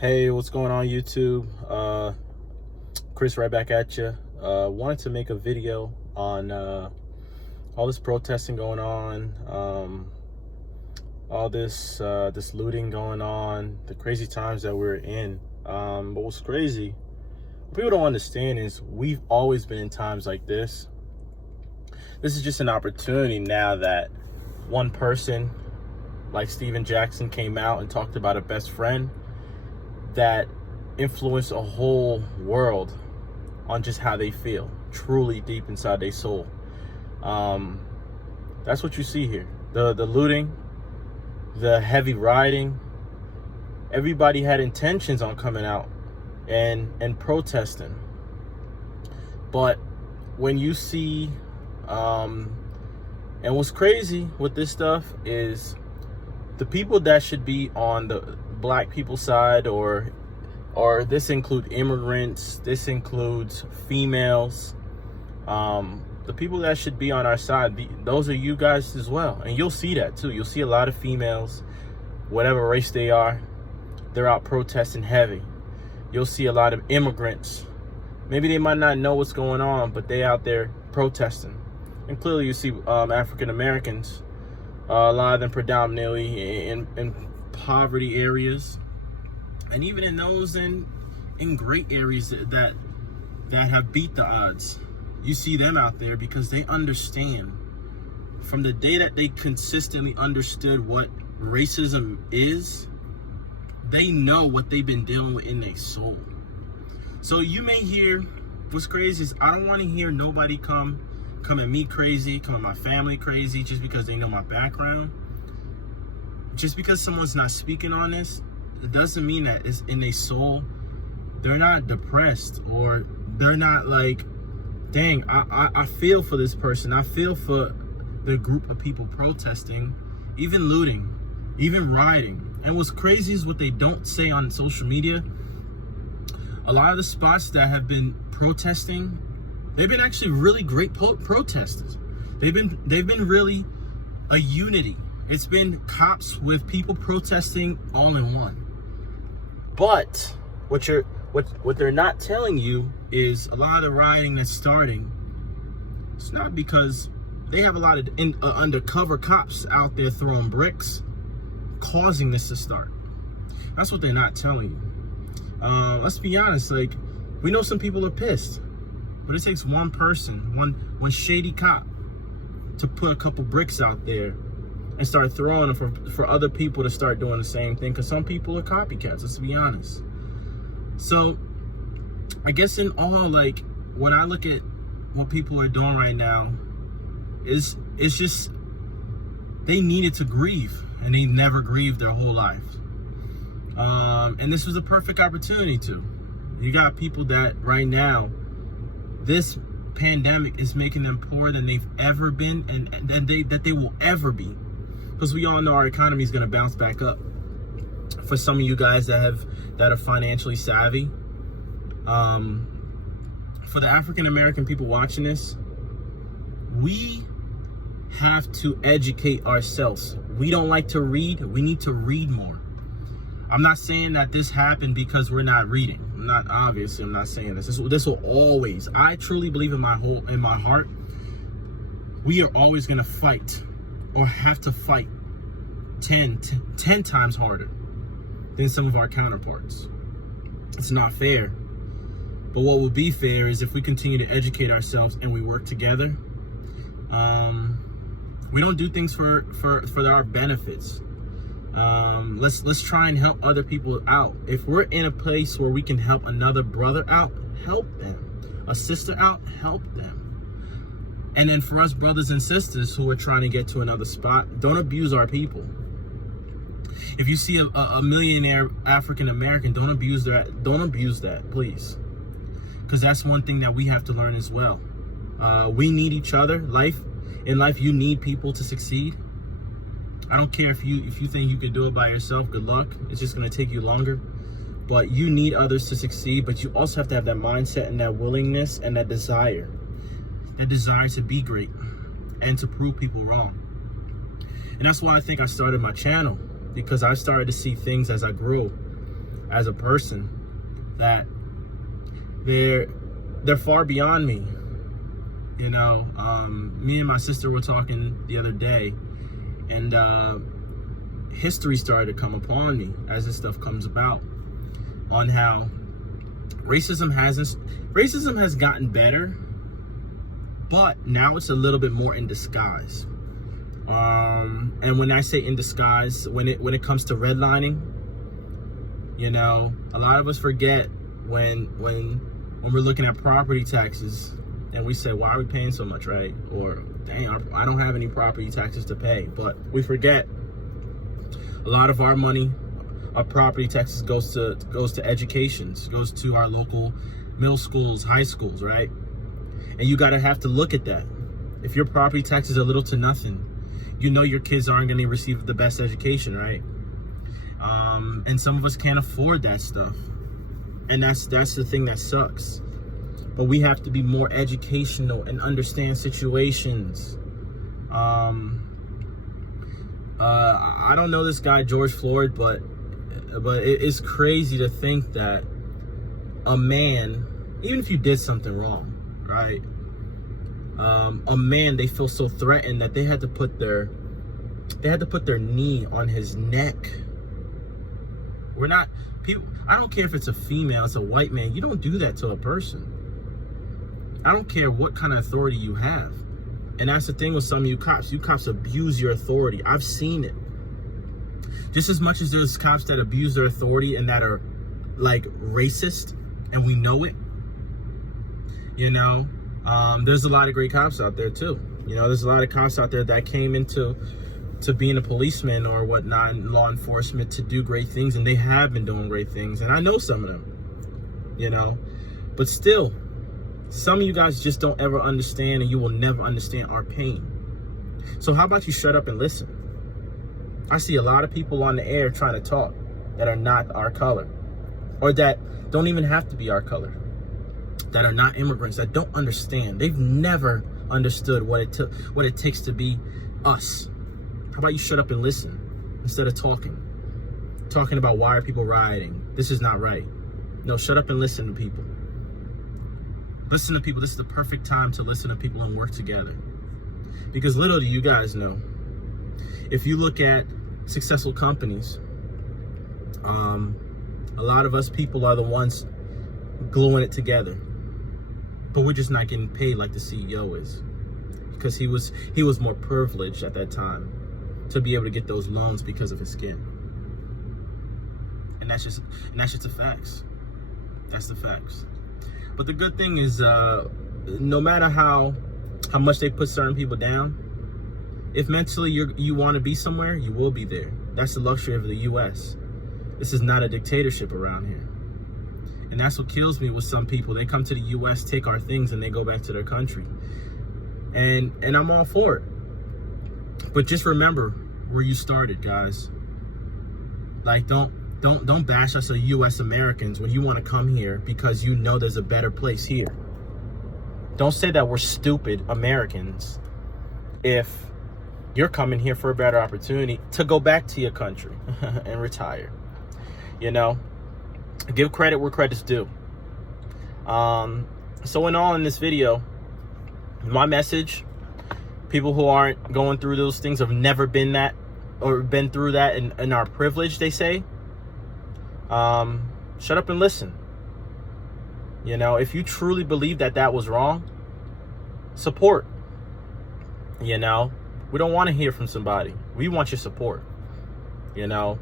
Hey, what's going on YouTube? Chris right back at you. Wanted to make a video on all this protesting going on, all this looting going on, the crazy times that we're in. But what's crazy, what people don't understand is we've always been in times like this. This is just an opportunity now that one person like Steven Jackson came out and talked about a best friend that influence a whole world on just how they feel, truly deep inside their soul. That's what you see here. The looting, the heavy rioting. Everybody had intentions on coming out and protesting. But when you see, and what's crazy with this stuff is the people that should be on the black people side, or this includes immigrants, this includes females, the people that should be on our side, those are you guys as well. And you'll see that too. You'll see a lot of females, whatever race they are, they're out protesting heavy. You'll see a lot of immigrants. Maybe they might not know what's going on, but they out there protesting. And clearly you see African Americans, a lot of them predominantly in poverty areas, and even in those in great areas that have beat the odds. You see them out there because they understand, from the day that they consistently understood what racism is, they know what they've been dealing with in their soul. So you may hear, what's crazy is I don't want to hear nobody come at me crazy, come at my family crazy just because they know my background. Just because someone's not speaking on this, it doesn't mean that it's in their soul. They're not depressed, or they're not like, dang, I feel for this person. I feel for the group of people protesting, even looting, even rioting. And what's crazy is what they don't say on social media. A lot of the spots that have been protesting, they've been actually really great protesters. They've been really a unity. It's been cops with people protesting all in one. But what they're not telling you is a lot of the rioting that's starting, it's not because they have a lot of undercover cops out there throwing bricks, causing this to start. That's what they're not telling you. Let's be honest, like, we know some people are pissed, but it takes one person, one shady cop, to put a couple bricks out there and start throwing them for other people to start doing the same thing, because some people are copycats, let's be honest. So I guess in all, like, when I look at what people are doing right now, it's just, they needed to grieve, and they never grieved their whole life. And this was a perfect opportunity to. You got people that right now, this pandemic is making them poorer than they've ever been, and that they will ever be. Because we all know our economy is going to bounce back up. For some of you guys that are financially savvy, for the African American people watching this, we have to educate ourselves. We don't like to read. We need to read more. I'm not saying that this happened because we're not reading. I'm not saying this. This will always. I truly believe in my heart, we are always going to fight, or have to fight 10 times harder than some of our counterparts. It's not fair. But what would be fair is if we continue to educate ourselves and we work together. We don't do things for our benefits. Let's try and help other people out. If we're in a place where we can help another brother out, help them. A sister out, help them. And then for us brothers and sisters who are trying to get to another spot, don't abuse our people. If you see a millionaire African American, don't abuse that, please. Because that's one thing that we have to learn as well. We need each other. In life, you need people to succeed. I don't care if you think you can do it by yourself, good luck. It's just going to take you longer. But you need others to succeed, but you also have to have that mindset and that willingness and that desire to be great and to prove people wrong. And that's why I think I started my channel, because I started to see things as I grew. as a person, that they're far beyond me. You know, me and my sister were talking the other day, and history started to come upon me as this stuff comes about, on how racism has gotten better, but now it's a little bit more in disguise. And when I say in disguise, when it comes to redlining, you know, a lot of us forget when we're looking at property taxes and we say, why are we paying so much, right? Or, dang, I don't have any property taxes to pay. But we forget a lot of our money, our property taxes goes to education, goes to our local middle schools, high schools, right? And you have to look at that. If your property tax is a little to nothing, you know your kids aren't going to receive the best education, right? And some of us can't afford that stuff. And that's the thing that sucks. But we have to be more educational and understand situations. I don't know this guy, George Floyd, but it's crazy to think that a man, even if you did something wrong, right? A man, they feel so threatened that they had to put their knee on his neck. We're not people. I don't care if it's a female, it's a white man. You don't do that to a person. I don't care what kind of authority you have. And that's the thing with some of you cops. You cops abuse your authority. I've seen it. Just as much as there's cops that abuse their authority and that are like racist, and we know it. You know, there's a lot of great cops out there too. You know, there's a lot of cops out there that came into being a policeman or whatnot in law enforcement to do great things, and they have been doing great things, and I know some of them, you know, but still, some of you guys just don't ever understand, and you will never understand our pain. So how about you shut up and listen? I see a lot of people on the air trying to talk that are not our color, or that don't even have to be our color, that are not immigrants, that don't understand. They've never understood what it takes to be us. How about you shut up and listen instead of talking about why are people rioting? This is not right. No, shut up and listen to people. Listen to people. This is the perfect time to listen to people and work together. Because little do you guys know, if you look at successful companies, a lot of us people are the ones gluing it together. But we're just not getting paid like the CEO is. Because he was more privileged at that time to be able to get those loans because of his skin. And that's just the facts. That's the facts. But the good thing is, no matter how much they put certain people down, if mentally you want to be somewhere, you will be there. That's the luxury of the U.S. This is not a dictatorship around here. And that's what kills me with some people. They come to the U.S., take our things, and they go back to their country. And I'm all for it. But just remember where you started, guys. Like, don't bash us as U.S. Americans when you want to come here because you know there's a better place here. Don't say that we're stupid Americans if you're coming here for a better opportunity to go back to your country and retire. You know, give credit where credit's due. So in all, in this video, my message, people who aren't going through those things, have never been that or been through that and are privileged, they say, shut up and listen. You know, if you truly believe that was wrong, support. You know, we don't want to hear from somebody. We want your support. You know,